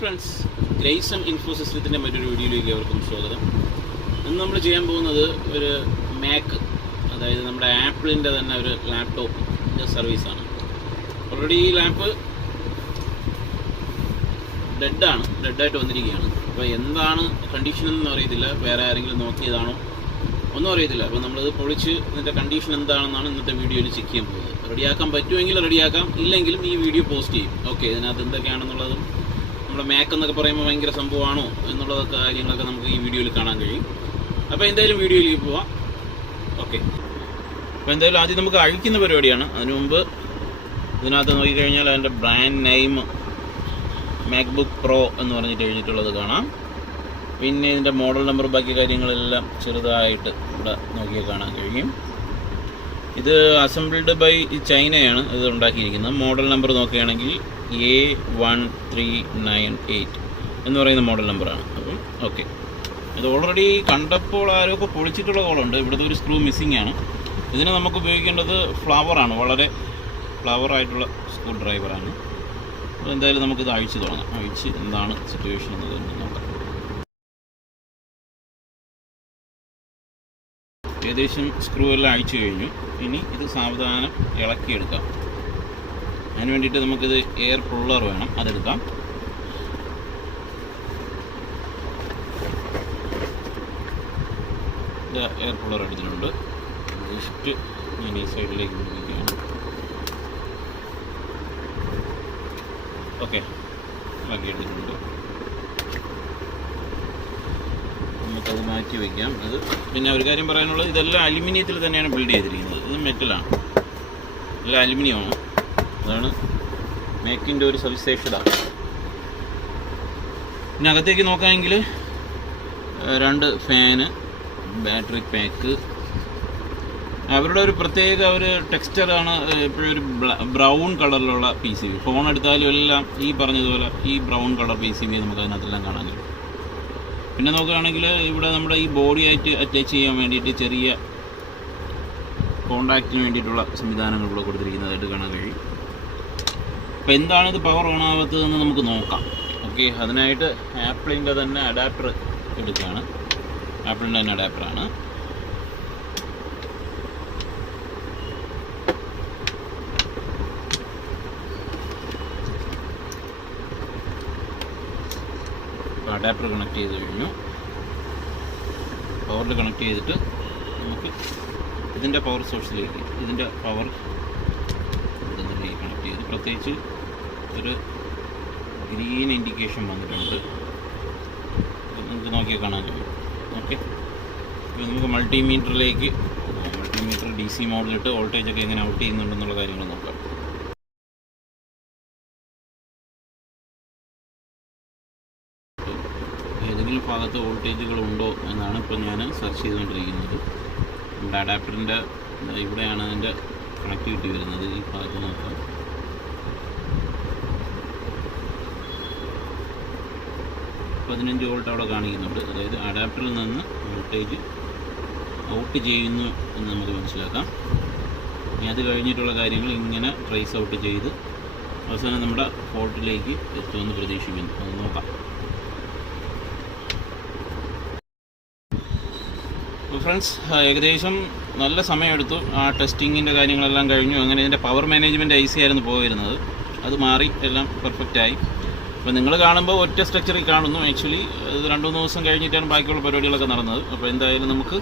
Friends, grace and info സിസ്റ്റത്തിൻ്റെ മറ്റൊരു വീഡിയോയിലേക്ക് അവർക്കും സ്വാഗതം. ഇന്ന് നമ്മൾ ചെയ്യാൻ പോകുന്നത് ഒരു മാക്ക്, അതായത് നമ്മുടെ ആപ്പിളിൻ്റെ തന്നെ ഒരു ലാപ്ടോപ്പിൻ്റെ സർവീസാണ്. ഓൾറെഡി ഈ ലാപ്പ് ഡെഡായിട്ട് വന്നിരിക്കുകയാണ്. അപ്പോൾ എന്താണ് കണ്ടീഷൻ എന്നൊന്നും അറിയത്തില്ല, വേറെ ആരെങ്കിലും നോക്കിയതാണോ ഒന്നും അറിയത്തില്ല. അപ്പോൾ നമ്മളിത് പൊളിച്ച് ഇതിൻ്റെ കണ്ടീഷൻ എന്താണെന്നാണ് ഇന്നത്തെ വീഡിയോയിൽ ചെക്ക് ചെയ്യാൻ പോകുന്നത്. റെഡിയാക്കാൻ പറ്റുമെങ്കിൽ റെഡിയാക്കാം, ഇല്ലെങ്കിലും ഈ വീഡിയോ പോസ്റ്റ് ചെയ്യും. ഓക്കെ, ഇതിനകത്ത് എന്തൊക്കെയാണെന്നുള്ളതും നമ്മുടെ മാക്ക് എന്നൊക്കെ പറയുമ്പോൾ ഭയങ്കര സംഭവമാണോ എന്നുള്ളതൊക്കെ കാര്യങ്ങളൊക്കെ നമുക്ക് ഈ വീഡിയോയിൽ കാണാൻ കഴിയും. അപ്പോൾ എന്തായാലും വീഡിയോയിലേക്ക് പോവാം. ഓക്കെ, അപ്പോൾ എന്തായാലും ആദ്യം നമുക്ക് അഴിക്കുന്ന പരിപാടിയാണ്. അതിനു മുമ്പ് ഇതിനകത്ത് നോക്കിക്കഴിഞ്ഞാൽ അതിൻ്റെ ബ്രാൻഡ് നെയിം MacBook Pro എന്ന് പറഞ്ഞിട്ട് എഴുതിയിട്ടുള്ളത് കാണാം. പിന്നെ ഇതിൻ്റെ മോഡൽ നമ്പർ ബാക്കി കാര്യങ്ങളെല്ലാം ചെറുതായിട്ട് ഇവിടെ നോക്കിയാൽ കാണാൻ കഴിയും. ഇത് അസംബിൾഡ് ബൈ ചൈനയാണ് ഇത് ഉണ്ടാക്കിയിരിക്കുന്നത്. മോഡൽ നമ്പർ നോക്കുകയാണെങ്കിൽ A1398 എന്ന് പറയുന്ന മോഡൽ നമ്പറാണ്. അപ്പം ഓക്കെ, ഇത് ഓൾറെഡി കണ്ടപ്പോൾ ആരൊക്കെ പൊളിച്ചിട്ടുള്ള കോളുണ്ട്. ഇവിടുത്തെ ഒരു സ്ക്രൂ മിസ്സിംഗ് ആണ്. ഇതിന് നമുക്ക് ഉപയോഗിക്കേണ്ടത് ഫ്ലവറാണ്, വളരെ ഫ്ലവറായിട്ടുള്ള സ്ക്രൂ ഡ്രൈവറാണ്. അപ്പോൾ എന്തായാലും നമുക്കിത് അഴിച്ച് തുടങ്ങാം. അഴിച്ച് എന്താണ് സിറ്റുവേഷൻ എന്നത് നോക്കാം. ഏകദേശം സ്ക്രൂ എല്ലാം അഴിച്ചു കഴിഞ്ഞു. ഇനി ഇത് സാവധാനം ഇളക്കിയെടുക്കാം. അതിന് വേണ്ടിയിട്ട് നമുക്കിത് എയർ പുള്ളർ വേണം, അതെടുക്കാം. ഇത് എയർ പുള്ളർ എടുത്തിട്ടുണ്ട്. ജസ്റ്റ് ഞാൻ ഈ സൈഡിലേക്ക് നോക്കിയാണ്. ഓക്കെ, ഇളക്കിയെടുത്തിട്ടുണ്ട്. നമുക്കത് മാറ്റി വയ്ക്കാം. അത് പിന്നെ ഒരു കാര്യം പറയാനുള്ളത്, ഇതെല്ലാം അലുമിനിയത്തിൽ തന്നെയാണ് ബിൽഡ് ചെയ്തിരിക്കുന്നത്. ഇത് മെറ്റലാണ്, എല്ലാം അലുമിനിയമാണ്. അതാണ് മേക്കിൻ്റെ ഒരു സവിശേഷത. പിന്നെ അകത്തേക്ക് നോക്കാമെങ്കിൽ 2 ഫാന്, ബാറ്ററി പാക്ക്. അവരുടെ ഒരു പ്രത്യേക ഒരു ടെക്സ്ചറാണ്. എപ്പോഴും ഒരു ബ്രൗൺ കളറിലുള്ള PCB. ഫോൺ എടുത്താലും എല്ലാം ഈ പറഞ്ഞതുപോലെ ഈ ബ്രൗൺ കളർ PCB നമുക്ക് അതിനകത്തെല്ലാം കാണാൻ കഴിയും. പിന്നെ നോക്കുകയാണെങ്കിൽ ഇവിടെ നമ്മുടെ ഈ ബോഡിയായിട്ട് അറ്റാച്ച് ചെയ്യാൻ വേണ്ടിയിട്ട് ചെറിയ കോണ്ടാക്റ്റിന് വേണ്ടിയിട്ടുള്ള സംവിധാനങ്ങൾ ഇവിടെ കൊടുത്തിരിക്കുന്നതായിട്ട് കാണാൻ കഴിയും. അപ്പോൾ എന്താണ് ഇത് പവർ ഓൺ ആവാത്തതെന്ന് നമുക്ക് നോക്കാം. ഓക്കെ, അതിനായിട്ട് ആപ്പിളിൻ്റെ തന്നെ അഡാപ്റ്റർ എടുക്കുകയാണ്. ആപ്പിളിൻ്റെ തന്നെ അഡാപ്റ്ററാണ്. അഡാപ്റ്റർ കണക്ട് ചെയ്ത് കഴിഞ്ഞു. പവറിൽ കണക്ട് ചെയ്തിട്ട് നമുക്ക് ഇതിൻ്റെ പവർ സോഴ്സിലേക്ക്, ഇതിൻ്റെ പവർ ഇതിലേക്ക് കണക്ട് ചെയ്ത്, പ്രത്യേകിച്ച് ഒരു ഗ്രീൻ ഇൻഡിക്കേഷൻ വന്നിട്ടുണ്ട്. നമുക്ക് നോക്കിയാൽ കാണാൻ കഴിയും. ഓക്കെ, നമുക്ക് മൾട്ടിമീറ്ററിലേക്ക്, മൾട്ടിമീറ്റർ DC മോഡിലിട്ട് വോൾട്ടേജൊക്കെ എങ്ങനെ ഔട്ട് ചെയ്യുന്നുണ്ടെന്നുള്ള കാര്യങ്ങൾ നോക്കാം. ഏതെങ്കിലും ഭാഗത്ത് വോൾട്ടേജുകൾ ഉണ്ടോ എന്നാണ് ഇപ്പോൾ ഞാൻ സെർച്ച് ചെയ്തുകൊണ്ടിരിക്കുന്നത്. നമ്മുടെ അഡാപ്റ്ററിൻ്റെ ഇവിടെയാണ് അതിൻ്റെ കണക്ടിവിറ്റി വരുന്നത്. ഈ ഭാഗത്ത് നോക്കാം. $15 വോൾട്ട് അവിടെ കാണിക്കുന്നുണ്ട്. അതായത് അഡാപ്റ്ററിൽ നിന്ന് വോൾട്ടേജ് ഔട്ട് ചെയ്യുന്നു എന്ന് നമുക്ക് മനസ്സിലാക്കാം. ഇനി അത് കഴിഞ്ഞിട്ടുള്ള കാര്യങ്ങൾ ഇങ്ങനെ ട്രേസ് ഔട്ട് ചെയ്ത് അവസാനം നമ്മുടെ ഫോൾട്ടിലേക്ക് എത്തുമെന്ന് പ്രതീക്ഷിക്കുന്നു. അത് നോക്കാം. ഫ്രണ്ട്സ്, ഏകദേശം നല്ല സമയമെടുത്തു. ആ ടെസ്റ്റിങ്ങിൻ്റെ കാര്യങ്ങളെല്ലാം കഴിഞ്ഞു. അങ്ങനെ ഇതിൻ്റെ പവർ മാനേജ്മെൻറ്റ് IC ആയിരുന്നു പോയിരുന്നത്. അത് മാറി എല്ലാം പെർഫെക്റ്റായി. അപ്പോൾ നിങ്ങൾ കാണുമ്പോൾ ഒറ്റ സ്ട്രക്ചറിൽ കാണുന്നു. ആക്ച്വലി ഇത് 2-3 ദിവസം കഴിഞ്ഞിട്ടാണ് ബാക്കിയുള്ള പരിപാടികളൊക്കെ നടന്നത്. അപ്പോൾ എന്തായാലും നമുക്ക്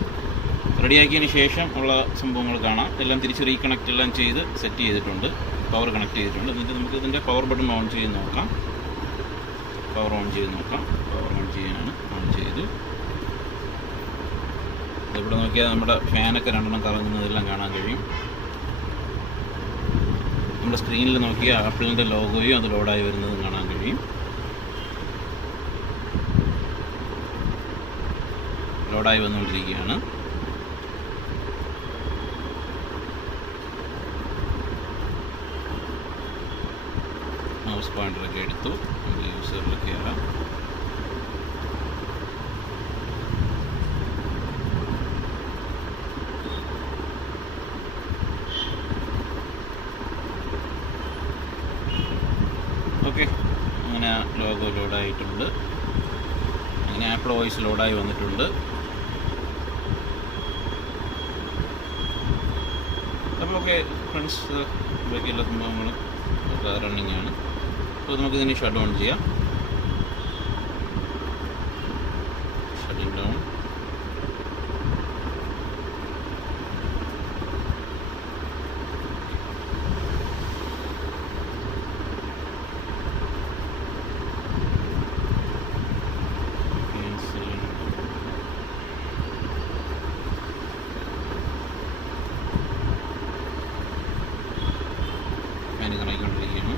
റെഡിയാക്കിയതിന് ശേഷം ഉള്ള സംഭവങ്ങൾ കാണാം. എല്ലാം തിരിച്ച് റീകണക്റ്റ് എല്ലാം ചെയ്ത് സെറ്റ് ചെയ്തിട്ടുണ്ട്, പവർ കണക്ട് ചെയ്തിട്ടുണ്ട്. എന്നിട്ട് നമുക്ക് ഇതിൻ്റെ പവർ ബട്ടൺ ഓൺ ചെയ്ത് നോക്കാം. പവർ ഓൺ ചെയ്ത് നോക്കാം. പവർ ഓൺ ചെയ്യാനാണ്, ഓൺ ചെയ്തു. ഇവിടെ നോക്കിയാൽ നമ്മുടെ ഫാനൊക്കെ 2 കറങ്ങുന്നതെല്ലാം കാണാൻ കഴിയും. നമ്മുടെ സ്ക്രീനിൽ നോക്കിയാൽ ആപ്പിളിൻ്റെ ലോഗോയും അത് ലോഡായി വരുന്നതും കാണാൻ കഴിയും. ലോഡായി വന്നുകൊണ്ടിരിക്കുകയാണ്. മൗസ് പോയിൻ്ററൊക്കെ എടുത്തു. യൂസറിൽ കയറാം. ഓക്കെ, അങ്ങനെ ലോഗോ ലോഗോ ലോഡായിട്ടുണ്ട്. അങ്ങനെ ആപ്പിൾ വോയിസ് ലോഡായി വന്നിട്ടുണ്ട്. അപ്പോൾ ഓക്കെ ഫ്രണ്ട്സ്, ബാക്കി എല്ലാ സംഭവങ്ങളും റണ്ണിങ് ആണ്. അപ്പോൾ നമുക്കിതിനെ ഷട്ട് ഡൗൺ ചെയ്യാം. Shutting down. കറങ്ങിക്കൊണ്ടിരിക്കുകയാണ്.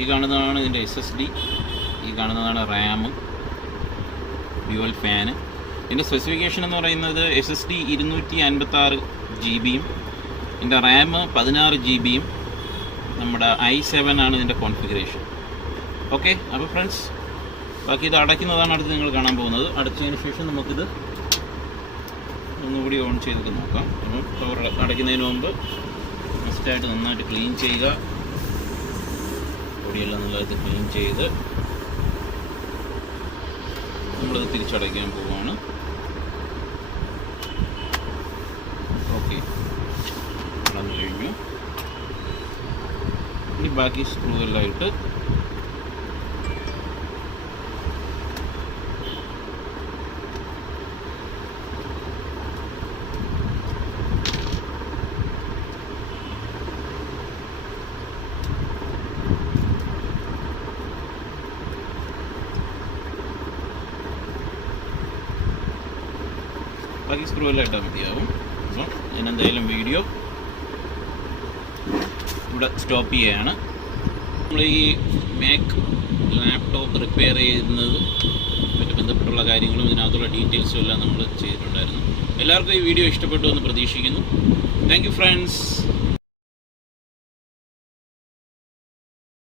ഈ കാണുന്നതാണ് ഇതിൻ്റെ SSD, ഈ കാണുന്നതാണ് RAM, ഡ്യുവൽ ഫാന്. ഇതിൻ്റെ സ്പെസിഫിക്കേഷൻ എന്ന് പറയുന്നത് SSD 256 GB, ഇതിൻ്റെ RAM 16 GB, നമ്മുടെ i7 ആണ് ഇതിൻ്റെ കോൺഫിഗറേഷൻ. ഓക്കെ, അപ്പോൾ ഫ്രണ്ട്സ്, ബാക്കി ഇത് അടയ്ക്കുന്നതാണ് അടുത്ത് നിങ്ങൾ കാണാൻ പോകുന്നത്. അടച്ചതിന് ശേഷം നമുക്കിത് ഒന്നുകൂടി ഓൺ ചെയ്തൊക്കെ നോക്കാം. അപ്പോൾ അടയ്ക്കുന്നതിന് മുമ്പ് മസ്റ്റായിട്ട് നന്നായിട്ട് ക്ലീൻ ചെയ്യുക. പൊടിയെല്ലാം നല്ലതായിട്ട് ക്ലീൻ ചെയ്ത് നമ്മളത് തിരിച്ചടയ്ക്കാൻ പോവുകയാണ്. ഓക്കെ, അടഞ്ഞു കഴിഞ്ഞു. ഇനി ബാക്കി സ്ക്രൂ എല്ലാം ഇട്ട് ബാക്കി സ്ക്രൂ എല്ലാം ഇട്ടാൽ മതിയാവും. അപ്പം ഞാനെന്തായാലും വീഡിയോ ഇവിടെ സ്റ്റോപ്പ് ചെയ്യുകയാണ്. നമ്മൾ ഈ മാക് ലാപ്ടോപ്പ് റിപ്പയർ ചെയ്യുന്നത് മറ്റ് ബന്ധപ്പെട്ടുള്ള കാര്യങ്ങളും ഇതിനകത്തുള്ള ഡീറ്റെയിൽസും എല്ലാം നമ്മൾ ചെയ്തിട്ടുണ്ടായിരുന്നു. എല്ലാവർക്കും ഈ വീഡിയോ ഇഷ്ടപ്പെട്ടു എന്ന് പ്രതീക്ഷിക്കുന്നു. Thank you friends.